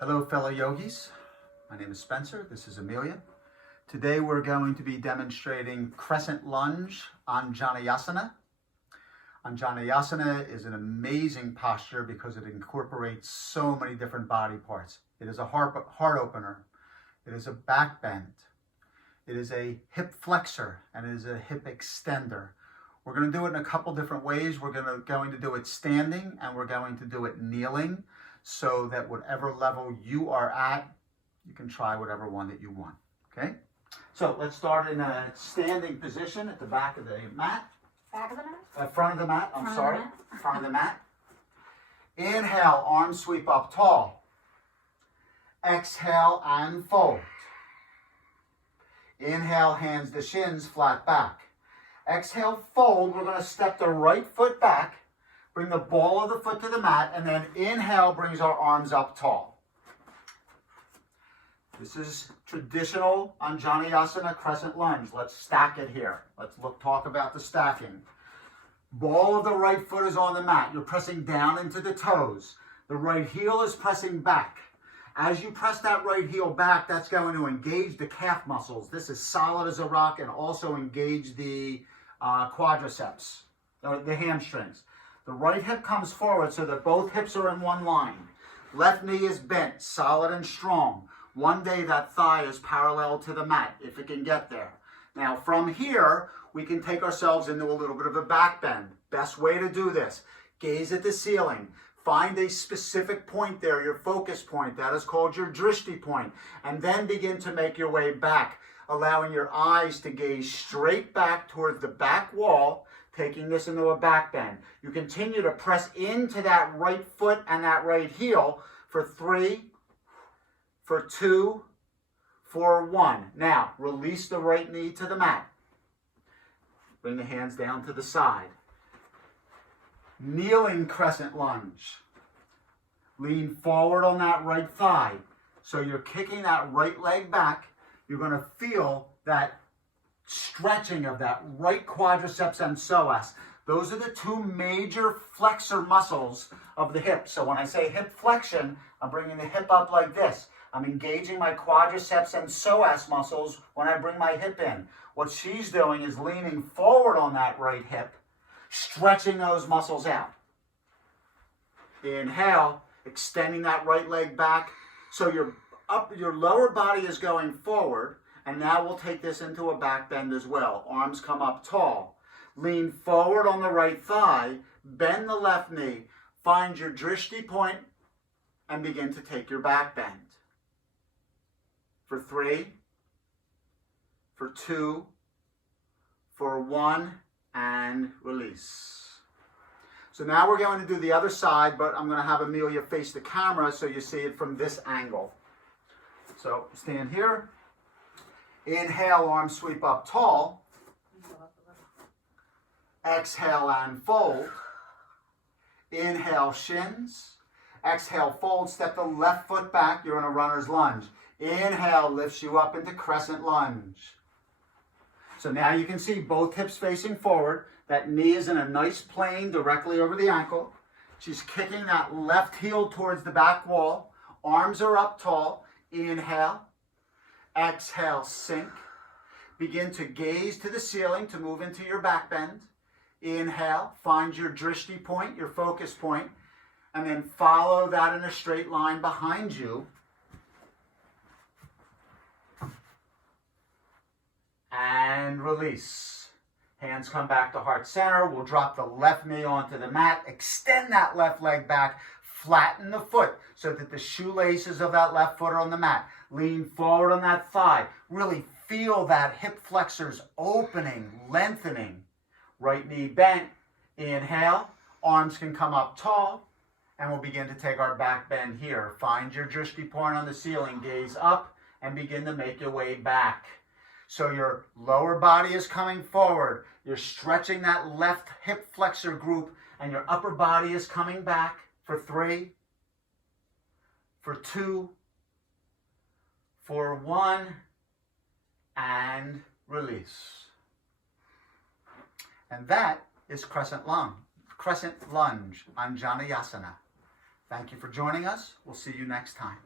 Hello fellow yogis, my name is Spencer, this is Amelia. Today we're going to be demonstrating Crescent Lunge on Janayasana. Janayasana is an amazing posture because it incorporates so many different body parts. It is a heart opener, it is a back bend, it is a hip flexor, and it is a hip extender. We're going to do it in a couple different ways. We're going to do it standing and we're going to do it kneeling, so that whatever level you are at, you can try whatever one that you want, okay? So let's start in a standing position at the back of the mat. Back of the mat? Front of the mat, front of the mat. Inhale, arms sweep up tall. Exhale and fold. Inhale, hands to shins, flat back. Exhale, fold. We're going to step the right foot back. Bring the ball of the foot to the mat, and then inhale brings our arms up tall. This is traditional on Janayasana Crescent Lunge. Let's stack it here. Let's talk about the stacking. Ball of the right foot is on the mat. You're pressing down into the toes. The right heel is pressing back. As you press that right heel back, that's going to engage the calf muscles. This is solid as a rock and also engage the quadriceps, or the hamstrings. The right hip comes forward so that both hips are in one line. Left knee is bent, solid and strong. One day that thigh is parallel to the mat, if it can get there. Now from here, we can take ourselves into a little bit of a back bend. Best way to do this, gaze at the ceiling. Find a specific point there, your focus point. That is called your drishti point. And then begin to make your way back, allowing your eyes to gaze straight back towards the back wall, taking this into a back bend. You continue to press into that right foot and that right heel for 3, for 2, for 1. Now, release the right knee to the mat. Bring the hands down to the side. Kneeling crescent lunge. Lean forward on that right thigh. So you're kicking that right leg back. You're going to feel that stretching of that right quadriceps and psoas. Those are the two major flexor muscles of the hip. So when I say hip flexion, I'm bringing the hip up like this. I'm engaging my quadriceps and psoas muscles when I bring my hip in. What she's doing is leaning forward on that right hip, stretching those muscles out. Inhale, extending that right leg back. So your lower body is going forward. And now we'll take this into a back bend as well. Arms come up tall. Lean forward on the right thigh. Bend the left knee. Find your drishti point and begin to take your back bend. For 3, for 2, for 1, and release. So now we're going to do the other side, but I'm going to have Amelia face the camera so you see it from this angle. So stand here. Inhale, arms sweep up tall. Exhale and fold. Inhale, shins. Exhale, fold. Step the left foot back. You're in a runner's lunge. Inhale lifts you up into crescent lunge. So now you can see both hips facing forward. That knee is in a nice plane directly over the ankle. She's kicking that left heel towards the back wall. Arms are up tall. Inhale. Exhale, sink. Begin to gaze to the ceiling to move into your back bend. Inhale, find your drishti point, your focus point, and then follow that in a straight line behind you. And release. Hands come back to heart center. We'll drop the left knee onto the mat. Extend that left leg back. Flatten the foot so that the shoelaces of that left foot are on the mat. Lean forward on that thigh. Really feel that hip flexors opening, lengthening. Right knee bent. Inhale. Arms can come up tall. And we'll begin to take our back bend here. Find your drishti point on the ceiling. Gaze up and begin to make your way back. So your lower body is coming forward. You're stretching that left hip flexor group, and your upper body is coming back for 3, for 2, for 1, and release. And that is Crescent Lunge on Janayasana. Thank you for joining us. We'll see you next time.